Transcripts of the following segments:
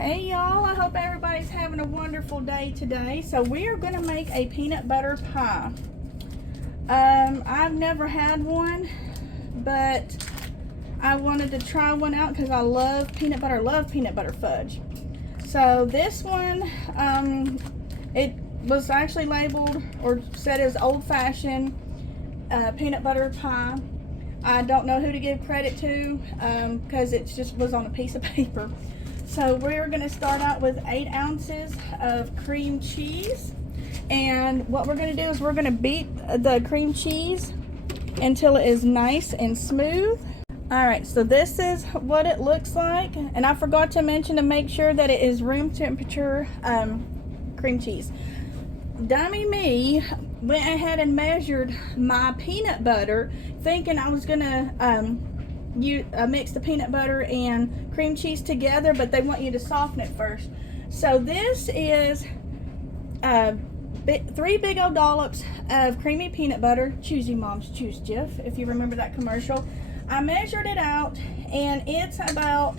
Hey y'all, I hope everybody's having a wonderful day today. So we are going to make a peanut butter pie. I've never had one, but I wanted to try one out because I love peanut butter fudge. So this one, it was actually labeled or said it was old-fashioned peanut butter pie. I don't know who to give credit to because it just was on a piece of paper. So we're going to start out with 8 ounces of cream cheese. And what we're going to do is we're going to beat the cream cheese until it is nice and smooth. Alright, so this is what it looks like. And I forgot to mention to make sure that it is room temperature cream cheese. Dummy me went ahead and measured my peanut butter thinking I was going to mix the peanut butter and cream cheese together, but they want you to soften it first. So this is 3 big old dollops of creamy peanut butter. Choosy moms choose Jif, if you remember that commercial. I measured it out and it's about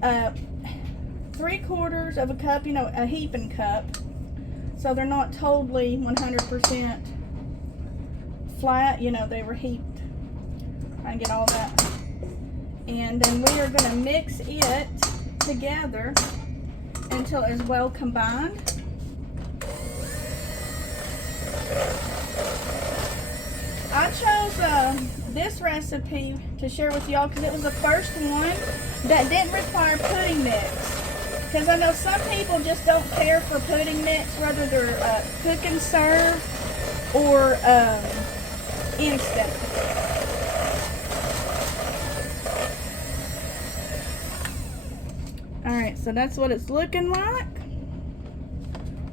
3/4 of a cup, a heaping cup. So they're not totally 100% flat, they were heaped. Try and get all that. And then we are going to mix it together until it's well combined. I chose this recipe to share with y'all because it was the first one that didn't require pudding mix. Because I know some people just don't care for pudding mix, whether they're cook and serve or instant. Alright, so that's what it's looking like.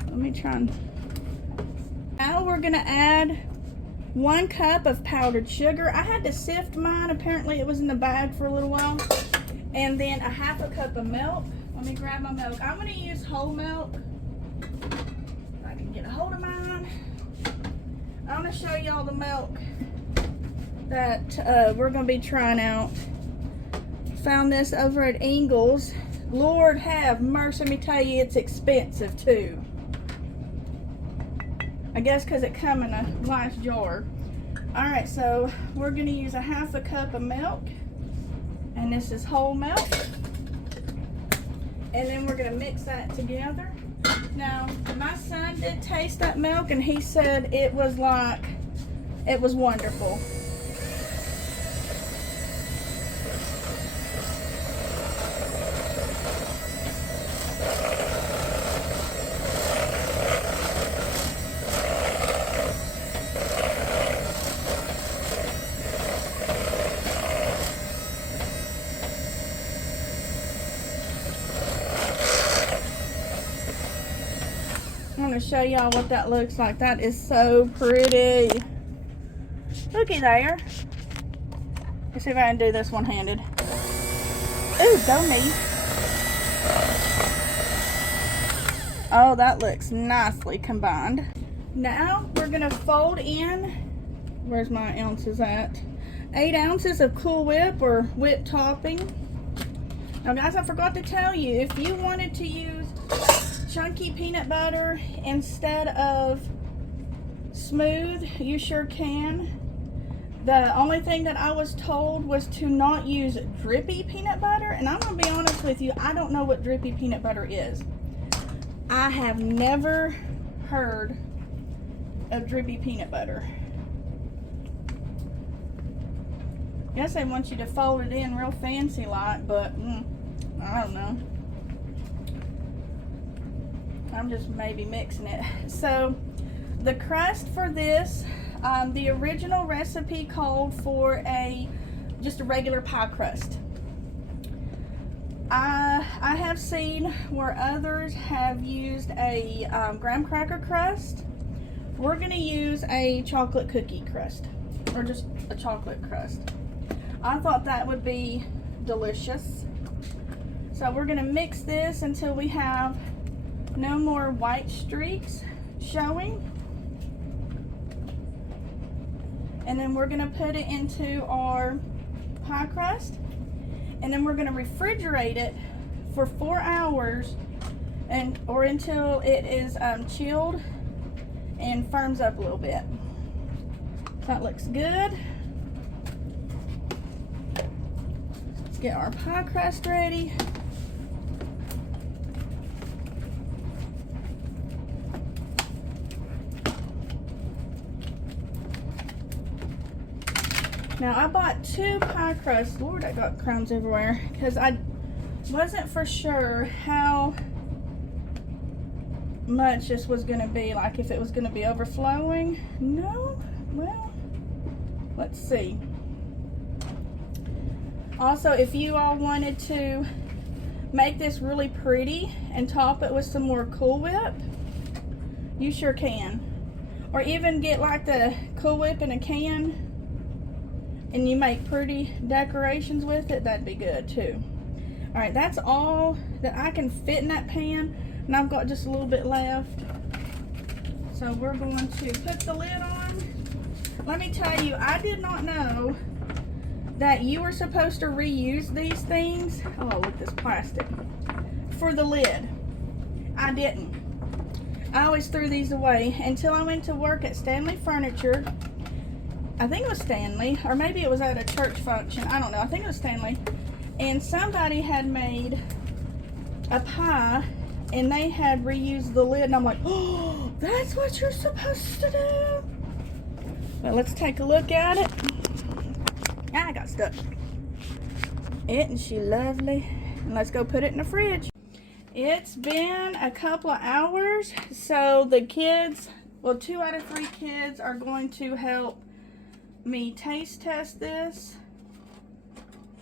Let me try and... Now we're going to add 1 cup of powdered sugar. I had to sift mine. Apparently it was in the bag for a little while. And then a 1/2 cup of milk. Let me grab my milk. I'm going to use whole milk. If I can get a hold of mine. I'm going to show y'all the milk that we're going to be trying out. Found this over at Ingles. Lord have mercy, let me tell you, it's expensive too. I guess because it comes in a glass jar. Alright, so we're going to use a 1/2 cup of milk. And this is whole milk. And then we're going to mix that together. Now, my son did taste that milk and he said it was wonderful. I'm going to show y'all what that looks like. That is so pretty. Looky there. Let's see if I can do this one-handed. Ooh, go me. Oh, that looks nicely combined. Now we're going to fold in, where's my ounces at? 8 ounces of Cool Whip or whip topping. Now guys, I forgot to tell you, if you wanted to use chunky peanut butter instead of smooth, you sure can. The only thing that I was told was to not use drippy peanut butter, and I'm gonna be honest with you, I don't know what drippy peanut butter is. I have never heard of drippy peanut butter. Guess they want you to fold it in real fancy like, but I don't know. I'm just maybe mixing it. So the crust for this, the original recipe called for just a regular pie crust. I have seen where others have used a graham cracker crust. We're going to use a chocolate cookie crust, or just a chocolate crust. I thought that would be delicious. So we're going to mix this until we have no more white streaks showing. And then we're going to put it into our pie crust. And then we're going to refrigerate it for 4 hours or until it is chilled and firms up a little bit. That looks good. Let's get our pie crust ready. Now I bought 2 pie crusts. Lord, I got crumbs everywhere because I wasn't for sure how much this was going to be, like if it was going to be overflowing. No, well, let's see. Also, if you all wanted to make this really pretty and top it with some more Cool Whip, you sure can. Or even get like the Cool Whip in a can and you make pretty decorations with it, that'd be good too. All right, that's all that I can fit in that pan, and I've got just a little bit left. So we're going to put the lid on. Let me tell you, I did not know that you were supposed to reuse these things. Oh, with this plastic for the lid. I didn't. I always threw these away until I went to work at Stanley Furniture. I think it was Stanley, or maybe it was at a church function. I don't know. I think it was Stanley. And somebody had made a pie and they had reused the lid, and I'm like, oh, that's what you're supposed to do. Well, let's take a look at it. I got stuck. Isn't she lovely? And let's go put it in the fridge. It's been a couple of hours, so the kids, well, 2 out of 3 kids are going to help me taste test this.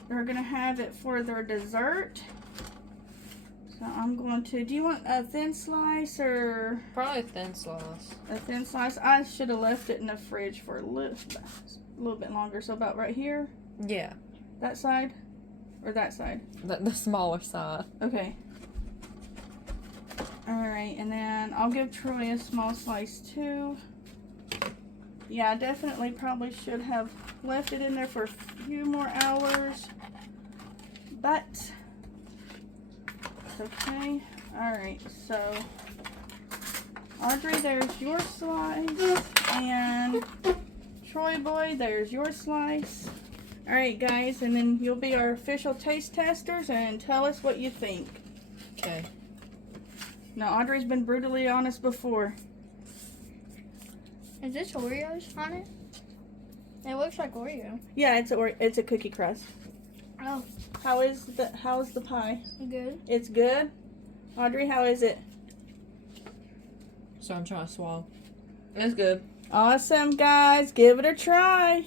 They're gonna have it for their dessert. So I'm going to, do you want a thin slice or? Probably a thin slice. A thin slice. I should have left it in the fridge for a little bit longer. So about right here? Yeah. That side? Or that side? The smaller side. Okay. Alright, and then I'll give Troy a small slice too. Yeah, I definitely probably should have left it in there for a few more hours. But it's okay. Alright, so Audrey, there's your slice. And Troy boy, there's your slice. Alright guys, and then you'll be our official taste testers and tell us what you think. Okay. Now Audrey's been brutally honest before. Is this Oreos on it? It looks like Oreo. Yeah, it's a cookie crust. Oh, How's the pie? good. It's good. Audrey, how is it? So I'm trying to swallow. It's good. Awesome, guys. Give it a try.